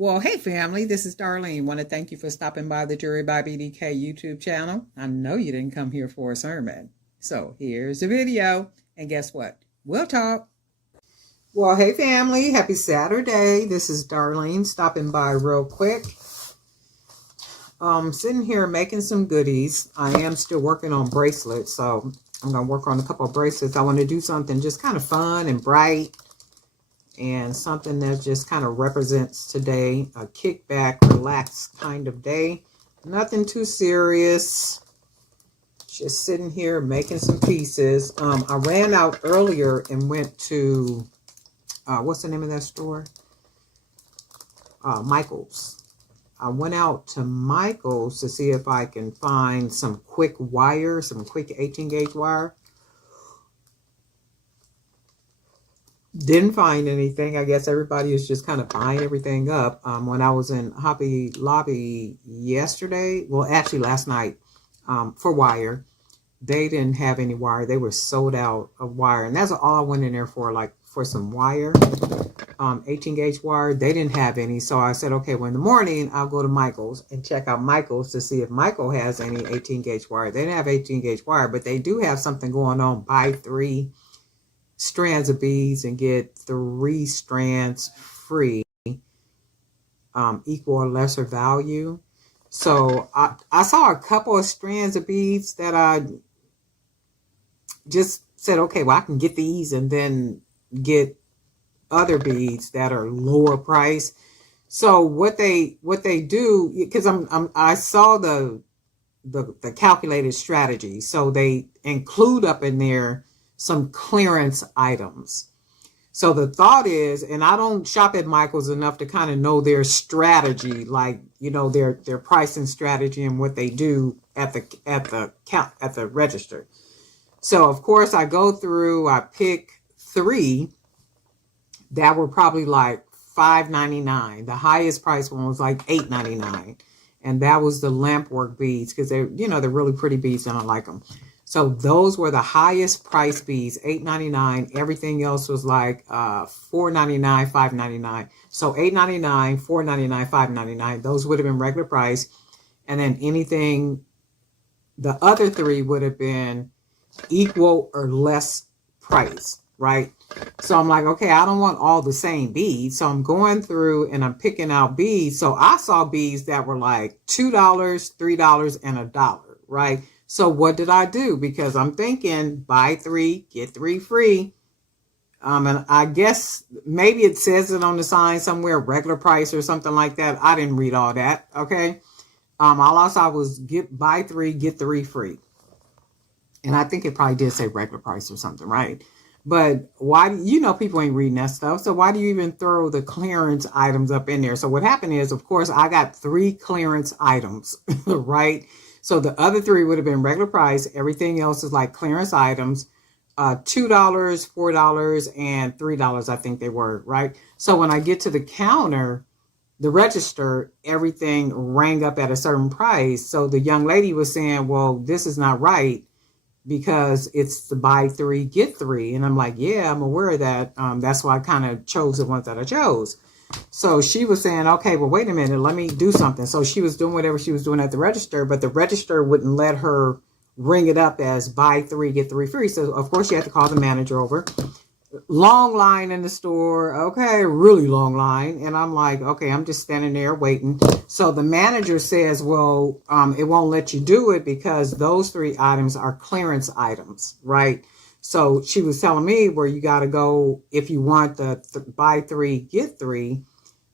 Well, hey family, this is Darlene. Want to thank you for stopping by the Jury by BDK YouTube channel. I know you didn't come here for a sermon. So here's the video. And guess what? We'll talk. Well, hey family, happy Saturday. This is Darlene stopping by real quick. Sitting here making some goodies. I am still working on bracelets, so I'm going to work on a couple of bracelets. I want to do something just kind of fun and bright. And something that just kind of represents today, a kickback, relaxed kind of day. Nothing too serious. Just sitting here making some pieces. I ran out earlier and went to, what's the name of that store? Michael's. I went out to Michael's to see if I can find some quick wire, some quick 18 gauge wire. Didn't find anything. I guess everybody is just kind of buying everything up. When I was in Hobby Lobby yesterday, well, actually last night, for wire, they didn't have any wire. They were sold out of wire. And that's all I went in there for, like for some wire, 18 gauge wire. They didn't have any. So I said, okay, well in the morning, I'll go to Michael's and check out Michael's to see if Michael has any 18 gauge wire. They didn't have 18 gauge wire, but they do have something going on, buy 3 strands of beads and get 3 strands free, equal or lesser value. So I saw a couple of strands of beads that I just said, okay, well I can get these and then get other beads that are lower price. So what they do, because I saw the calculated strategy, so they include up in there some clearance items. So the thought is, and I don't shop at Michael's enough to kind of know their strategy, like, you know, their pricing strategy and what they do at the register. So of course I go through, I pick 3 that were probably like $5.99. The highest price one was like $8.99. And that was the lamp work beads, because they're, you know, they're really pretty beads and I like them. So those were the highest price beads, $8.99. Everything else was like $4.99, $5.99. So $8.99, $4.99, $5.99. Those would have been regular price. And then anything, the other 3 would have been equal or less price, right? So I'm like, okay, I don't want all the same beads. So I'm going through and I'm picking out beads. So I saw beads that were like $2, $3, and $1, right? So what did I do? Because I'm thinking buy 3, get 3 free. And I guess maybe it says it on the sign somewhere, regular price or something like that. I didn't read all that. Okay. All I saw was buy 3, get 3 free. And I think it probably did say regular price or something, right? But why, you know, people ain't reading that stuff. So why do you even throw the clearance items up in there? So what happened is, of course, I got 3 clearance items, right? So the other 3 would have been regular price. Everything else is like clearance items, $2, $4, and $3, I think they were, right? So when I get to the counter, the register, everything rang up at a certain price. So the young lady was saying, well, this is not right because it's the buy 3, get 3. And I'm like, yeah, I'm aware of that. That's why I kind of chose the ones that I chose. So she was saying, okay, well, wait a minute, let me do something. So she was doing whatever she was doing at the register, but the register wouldn't let her ring it up as buy 3, get 3 free. So of course she had to call the manager over. Long line in the store. Okay, really long line. And I'm like, okay, I'm just standing there waiting. So the manager says, well, it won't let you do it because those 3 items are clearance items, right? So she was telling me where you got to go if you want the buy 3, get 3,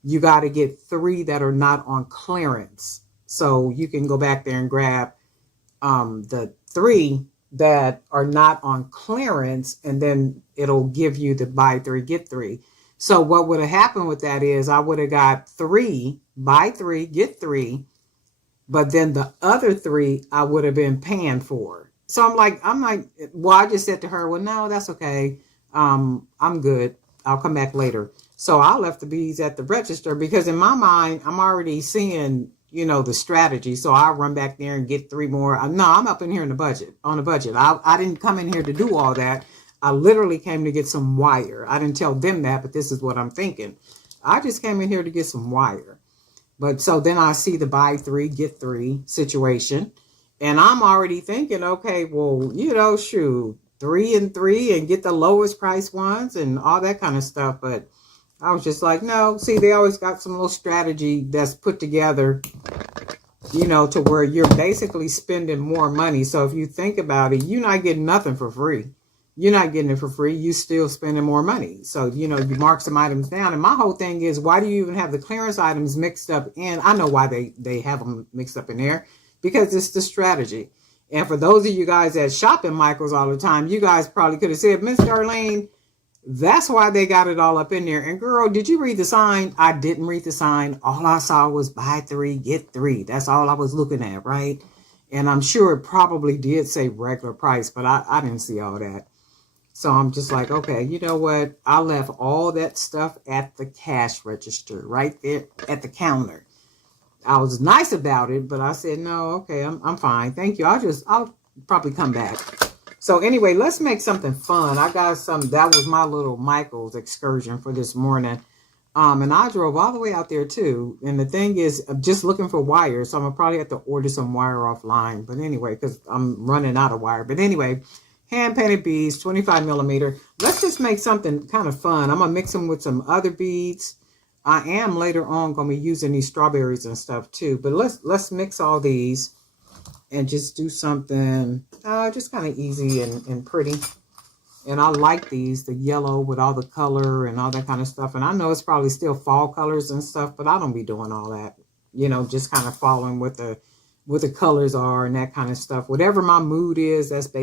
you got to get 3 that are not on clearance. So you can go back there and grab the 3 that are not on clearance, and then it'll give you the buy 3, get 3. So what would have happened with that is I would have got 3, buy 3, get 3, but then the other 3 I would have been paying for. So I'm like, well, I just said to her, well, no, that's okay. I'm good. I'll come back later. So I left the beads at the register because in my mind, I'm already seeing, you know, the strategy. So I'll run back there and get 3 more. No, I'm up in here on the budget. I didn't come in here to do all that. I literally came to get some wire. I didn't tell them that, but this is what I'm thinking. I just came in here to get some wire. But so then I see the buy three, get three situation. And I'm already thinking, okay, well, shoot, 3 and 3 and get the lowest price ones and all that kind of stuff. But I was just like, no, see, they always got some little strategy that's put together, to where you're basically spending more money. So if you think about it, you're not getting nothing for free. You're not getting it for free. You still spending more money. So, you mark some items down. And my whole thing is, why do you even have the clearance items mixed up in? I know why they have them mixed up in there, because it's the strategy. And for those of you guys that shop in Michael's all the time, you guys probably could have said, Miss Darlene, that's why they got it all up in there. And girl, did you read the sign? I didn't read the sign. All I saw was buy three, get three. That's all I was looking at, right? And I'm sure it probably did say regular price, but I didn't see all that. So I'm just like, okay, you know what? I left all that stuff at the cash register, right there at the counter. I was nice about it, but I said, no, okay, I'm fine. Thank you. I'll probably come back. So anyway, let's make something fun. I got that was my little Michael's excursion for this morning. And I drove all the way out there too. And the thing is, I'm just looking for wire. So I'm gonna probably have to order some wire offline. But anyway, because I'm running out of wire. But anyway, hand painted beads, 25 millimeter. Let's just make something kind of fun. I'm gonna mix them with some other beads. I am later on gonna be using these strawberries and stuff too. But let's mix all these and just do something just kind of easy and pretty. And I like these, the yellow with all the color and all that kind of stuff. And I know it's probably still fall colors and stuff, but I don't be doing all that. Just kind of following what the colors are and that kind of stuff. Whatever my mood is, that's basically